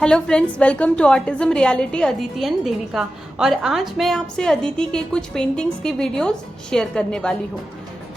Hello friends, welcome to autism reality Aditi and Devika. और आज मैं आपसे अदिति के कुछ पेंटिंग्स की वीडियोस शेयर करने वाली हूँ।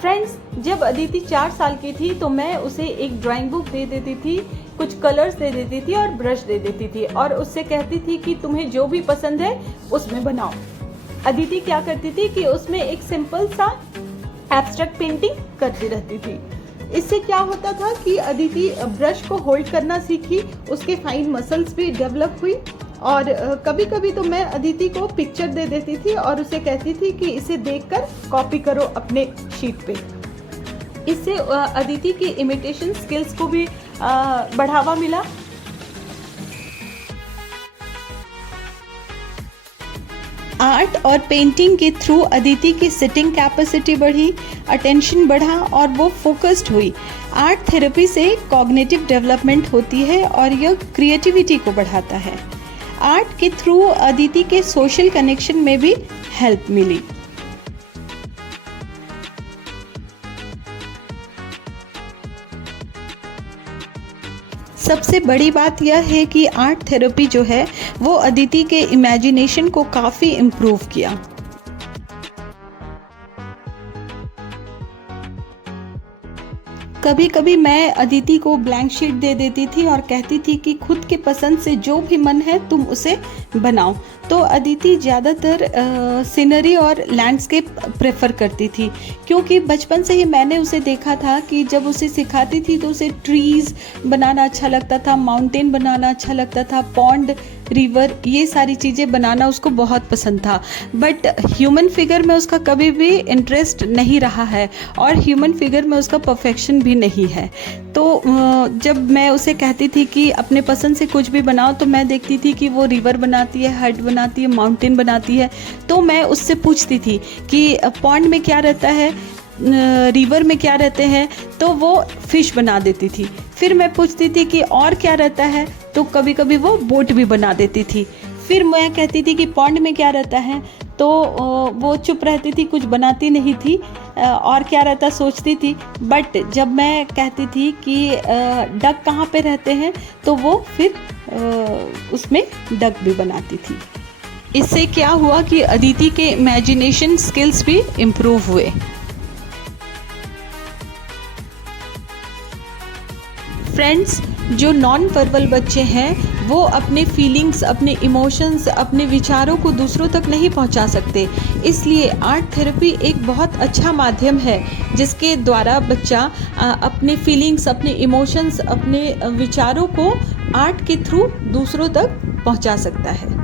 फ्रेंड्स, जब अदिति 4 साल की थी तो मैं उसे एक ड्राइंग बुक दे देती थी, कुछ कलर्स दे देती थी और ब्रश दे देती थी और उससे कहती थी कि तुम्हें जो भी पसंद है उसमें बनाओ। अदिति क्या करती थी कि उसमें एक सिंपल सा एब्स्ट्रैक्ट पेंटिंग करती रहती थी। इससे क्या होता था कि अदिति ब्रश को होल्ड करना सीखी, उसके फाइन मसल्स भी डेवलप हुई। और कभी कभी तो मैं अदिति को पिक्चर दे देती थी और उसे कहती थी कि इसे देखकर कॉपी करो अपने शीट पे। इससे अदिति की इमिटेशन स्किल्स को भी बढ़ावा मिला। आर्ट और पेंटिंग के थ्रू अदिति की सिटिंग कैपेसिटी बढ़ी, अटेंशन बढ़ा और वो फोकस्ड हुई। आर्ट थेरेपी से कॉग्निटिव डेवलपमेंट होती है और यह क्रिएटिविटी को बढ़ाता है। आर्ट के थ्रू अदिति के सोशल कनेक्शन में भी हेल्प मिली। सबसे बड़ी बात यह है कि आर्ट थेरेपी जो है वो अदिति के इमेजिनेशन को काफ़ी इम्प्रूव किया। कभी कभी मैं अदिति को ब्लैंक शीट दे देती थी और कहती थी कि खुद के पसंद से जो भी मन है तुम उसे बनाओ। तो अदिति ज़्यादातर सीनरी और लैंडस्केप प्रेफर करती थी, क्योंकि बचपन से ही मैंने उसे देखा था कि जब उसे सिखाती थी तो उसे ट्रीज़ बनाना अच्छा लगता था, माउंटेन बनाना अच्छा लगता था, पॉन्ड, रिवर, ये सारी चीज़ें बनाना उसको बहुत पसंद था। बट ह्यूमन फिगर में उसका कभी भी इंटरेस्ट नहीं रहा है और ह्यूमन फिगर में उसका परफेक्शन भी नहीं है। तो जब मैं उसे कहती थी कि अपने पसंद से कुछ भी बनाओ तो मैं देखती थी कि वो रिवर बनाती है, हट बनाती है, माउंटेन बनाती है। तो मैं उससे पूछती थी कि पॉन्ड में क्या रहता है, रिवर में क्या रहते हैं, तो वो फिश बना देती थी। फिर मैं पूछती थी कि और क्या रहता है, तो कभी कभी वो बोट भी बना देती थी। फिर मैं कहती थी कि पॉन्ड में क्या रहता है, तो वो चुप रहती थी, कुछ बनाती नहीं थी। और क्या रहता सोचती थी। बट जब मैं कहती थी कि डक कहाँ पे रहते हैं, तो वो फिर उसमें डक भी बनाती थी। इससे क्या हुआ कि अदिति के इमेजिनेशन स्किल्स भी इम्प्रूव हुए। फ्रेंड्स, जो नॉन वर्बल बच्चे हैं वो अपने फीलिंग्स, अपने इमोशंस, अपने विचारों को दूसरों तक नहीं पहुंचा सकते। इसलिए आर्ट थेरेपी एक बहुत अच्छा माध्यम है जिसके द्वारा बच्चा अपने फीलिंग्स, अपने इमोशंस, अपने विचारों को आर्ट के थ्रू दूसरों तक पहुंचा सकता है।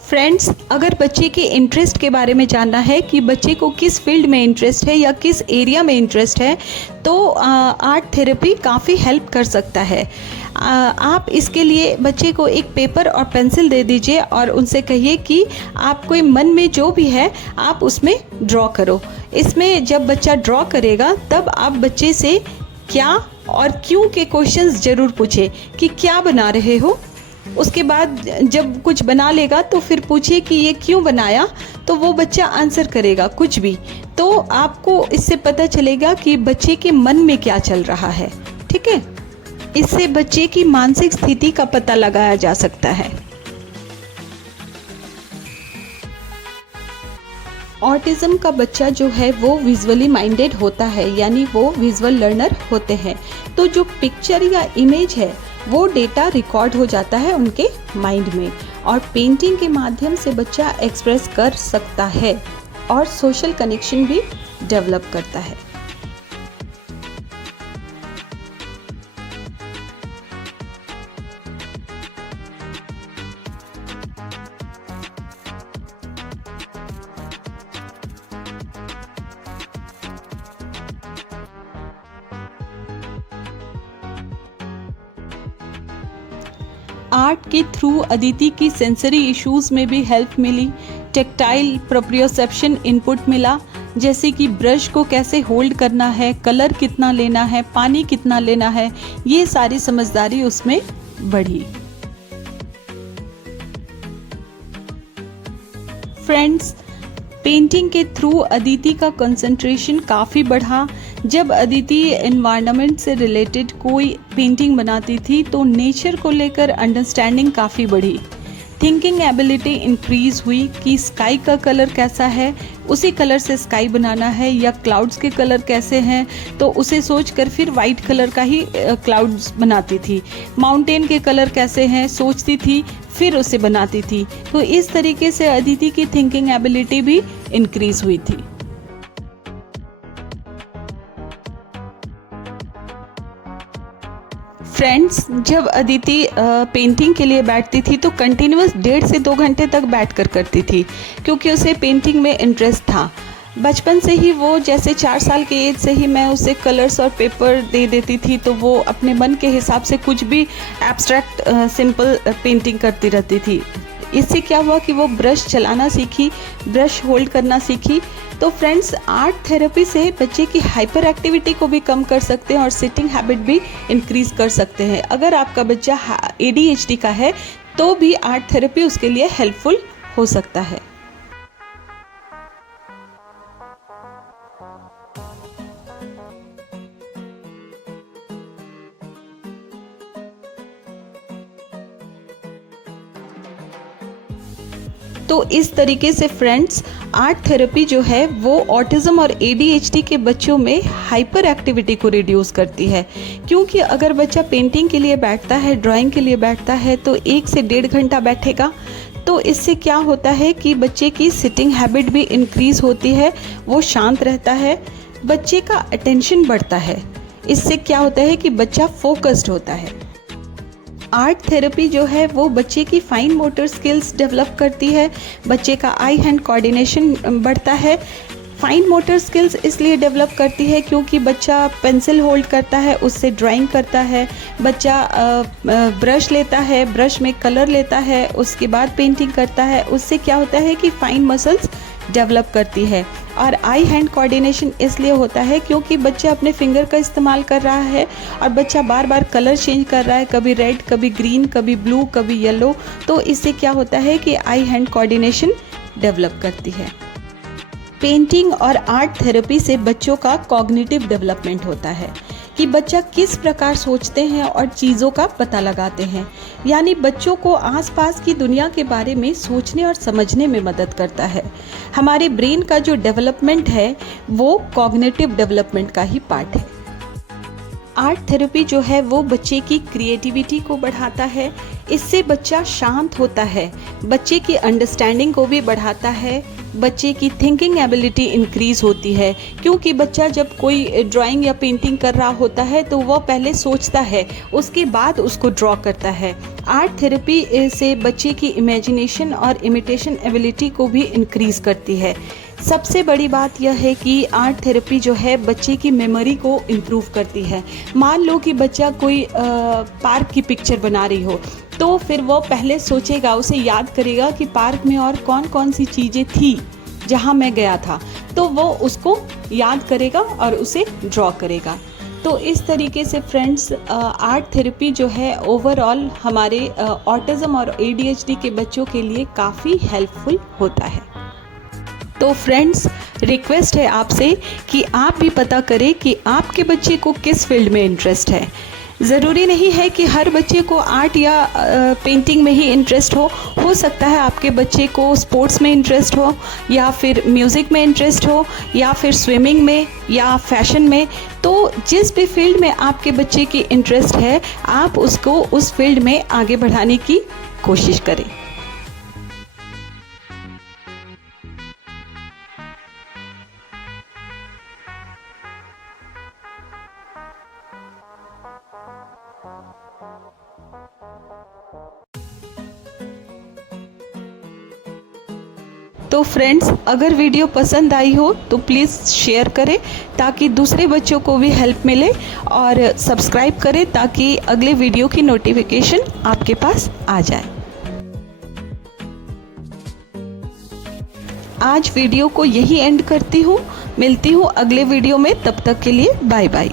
फ्रेंड्स, अगर बच्चे के इंटरेस्ट के बारे में जानना है कि बच्चे को किस फील्ड में इंटरेस्ट है या किस एरिया में इंटरेस्ट है, तो आर्ट थेरेपी काफ़ी हेल्प कर सकता है। आप इसके लिए बच्चे को एक पेपर और पेंसिल दे दीजिए और उनसे कहिए कि आपको मन में जो भी है आप उसमें ड्रॉ करो। इसमें जब बच्चा ड्रॉ करेगा तब आप बच्चे से क्या और क्यों के क्वेश्चंस ज़रूर पूछें कि क्या बना रहे हो। उसके बाद जब कुछ बना लेगा तो फिर पूछिए कि ये क्यों बनाया, तो वो बच्चा आंसर करेगा कुछ भी। तो आपको इससे पता चलेगा कि बच्चे के मन में क्या चल रहा है। ठीक है, इससे बच्चे की मानसिक स्थिति का पता लगाया जा सकता है। ऑटिज्म का बच्चा जो है वो विजुअली माइंडेड होता है, यानी वो विजुअल लर्नर होते हैं। तो जो पिक्चर या इमेज है वो डेटा रिकॉर्ड हो जाता है उनके माइंड में और पेंटिंग के माध्यम से बच्चा एक्सप्रेस कर सकता है और सोशल कनेक्शन भी डेवलप करता है। आर्ट के थ्रू अदिति की सेंसरी इश्यूज़ में भी हेल्प मिली। टेक्टाइल प्रोप्रियोसेप्शन इनपुट मिला, जैसे कि ब्रश को कैसे होल्ड करना है, कलर कितना लेना है, पानी कितना लेना है, ये सारी समझदारी उसमें बढ़ी। फ्रेंड्स, पेंटिंग के थ्रू अदिति का कंसंट्रेशन काफ़ी बढ़ा, जब अदिति एनवायरनमेंट से रिलेटेड कोई पेंटिंग बनाती थी तो नेचर को लेकर अंडरस्टैंडिंग काफ़ी बढ़ी, थिंकिंग एबिलिटी इंक्रीज हुई कि स्काई का कलर कैसा है, उसी कलर से स्काई बनाना है, या क्लाउड्स के कलर कैसे हैं तो उसे सोचकर फिर वाइट कलर का ही क्लाउड्स बनाती थी। माउंटेन के कलर कैसे हैं सोचती थी, फिर उसे बनाती थी। तो इस तरीके से अदिति की थिंकिंग एबिलिटी भी इंक्रीज हुई थी। फ्रेंड्स, जब अदिति पेंटिंग के लिए बैठती थी तो कंटिन्यूअस 1.5 से 2 घंटे तक बैठकर करती थी, क्योंकि उसे पेंटिंग में इंटरेस्ट था। बचपन से ही वो, जैसे 4 साल के एज से ही मैं उसे कलर्स और पेपर दे देती थी तो वो अपने मन के हिसाब से कुछ भी एब्स्ट्रैक्ट सिंपल पेंटिंग करती रहती थी। इससे क्या हुआ कि वो ब्रश चलाना सीखी, ब्रश होल्ड करना सीखी। तो फ्रेंड्स, आर्ट थेरेपी से बच्चे की हाइपर एक्टिविटी को भी कम कर सकते हैं और सिटिंग हैबिट भी इंक्रीज कर सकते हैं। अगर आपका बच्चा ADHD का है तो भी आर्ट थेरेपी उसके लिए हेल्पफुल हो सकता है। तो इस तरीके से फ्रेंड्स, आर्ट थेरेपी जो है वो ऑटिज़म और ADHD के बच्चों में हाइपर एक्टिविटी को रिड्यूस करती है। क्योंकि अगर बच्चा पेंटिंग के लिए बैठता है, ड्राइंग के लिए बैठता है तो 1 से 1.5 घंटा बैठेगा, तो इससे क्या होता है कि बच्चे की सिटिंग हैबिट भी इंक्रीज़ होती है, वो शांत रहता है, बच्चे का अटेंशन बढ़ता है। इससे क्या होता है कि बच्चा फोकस्ड होता है। आर्ट थेरेपी जो है वो बच्चे की फाइन मोटर स्किल्स डेवलप करती है, बच्चे का आई हैंड कोऑर्डिनेशन बढ़ता है। फाइन मोटर स्किल्स इसलिए डेवलप करती है क्योंकि बच्चा पेंसिल होल्ड करता है, उससे ड्राइंग करता है, बच्चा ब्रश लेता है, ब्रश में कलर लेता है, उसके बाद पेंटिंग करता है। उससे क्या होता है कि फाइन मसल्स डेवलप करती है। और आई हैंड कोऑर्डिनेशन इसलिए होता है क्योंकि बच्चा अपने फिंगर का इस्तेमाल कर रहा है और बच्चा बार बार कलर चेंज कर रहा है, कभी रेड, कभी ग्रीन, कभी ब्लू, कभी येलो। तो इससे क्या होता है कि आई हैंड कोऑर्डिनेशन डेवलप करती है। पेंटिंग और आर्ट थेरेपी से बच्चों का कॉग्निटिव डेवलपमेंट होता है कि बच्चा किस प्रकार सोचते हैं और चीज़ों का पता लगाते हैं। यानी बच्चों को आसपास की दुनिया के बारे में सोचने और समझने में मदद करता है। हमारे ब्रेन का जो डेवलपमेंट है वो कॉग्निटिव डेवलपमेंट का ही पार्ट है। आर्ट थेरेपी जो है वो बच्चे की क्रिएटिविटी को बढ़ाता है, इससे बच्चा शांत होता है, बच्चे की अंडरस्टैंडिंग को भी बढ़ाता है, बच्चे की थिंकिंग एबिलिटी इंक्रीज होती है। क्योंकि बच्चा जब कोई ड्राइंग या पेंटिंग कर रहा होता है तो वह पहले सोचता है, उसके बाद उसको ड्रॉ करता है। आर्ट थेरेपी से बच्चे की इमेजिनेशन और इमिटेशन एबिलिटी को भी इंक्रीज करती है। सबसे बड़ी बात यह है कि आर्ट थेरेपी जो है बच्चे की मेमोरी को इम्प्रूव करती है। मान लो कि बच्चा कोई पार्क की पिक्चर बना रही हो, तो फिर वो पहले सोचेगा, उसे याद करेगा कि पार्क में और कौन कौन सी चीज़ें थी जहाँ मैं गया था, तो वो उसको याद करेगा और उसे ड्रॉ करेगा। तो इस तरीके से फ्रेंड्स, आर्ट थेरेपी जो है ओवरऑल हमारे ऑटिज़म और ADHD के बच्चों के लिए काफ़ी हेल्पफुल होता है। तो फ्रेंड्स, रिक्वेस्ट है आपसे कि आप भी पता करें कि आपके बच्चे को किस फील्ड में इंटरेस्ट है। ज़रूरी नहीं है कि हर बच्चे को आर्ट या पेंटिंग में ही इंटरेस्ट हो सकता है आपके बच्चे को स्पोर्ट्स में इंटरेस्ट हो, या फिर म्यूज़िक में इंटरेस्ट हो, या फिर स्विमिंग में, या फैशन में। तो जिस भी फील्ड में आपके बच्चे की इंटरेस्ट है, आप उसको उस फील्ड में आगे बढ़ाने की कोशिश करें। तो फ्रेंड्स, अगर वीडियो पसंद आई हो तो प्लीज़ शेयर करें ताकि दूसरे बच्चों को भी हेल्प मिले, और सब्सक्राइब करें ताकि अगले वीडियो की नोटिफिकेशन आपके पास आ जाए। आज वीडियो को यही एंड करती हूँ। मिलती हूँ अगले वीडियो में, तब तक के लिए बाय बाय।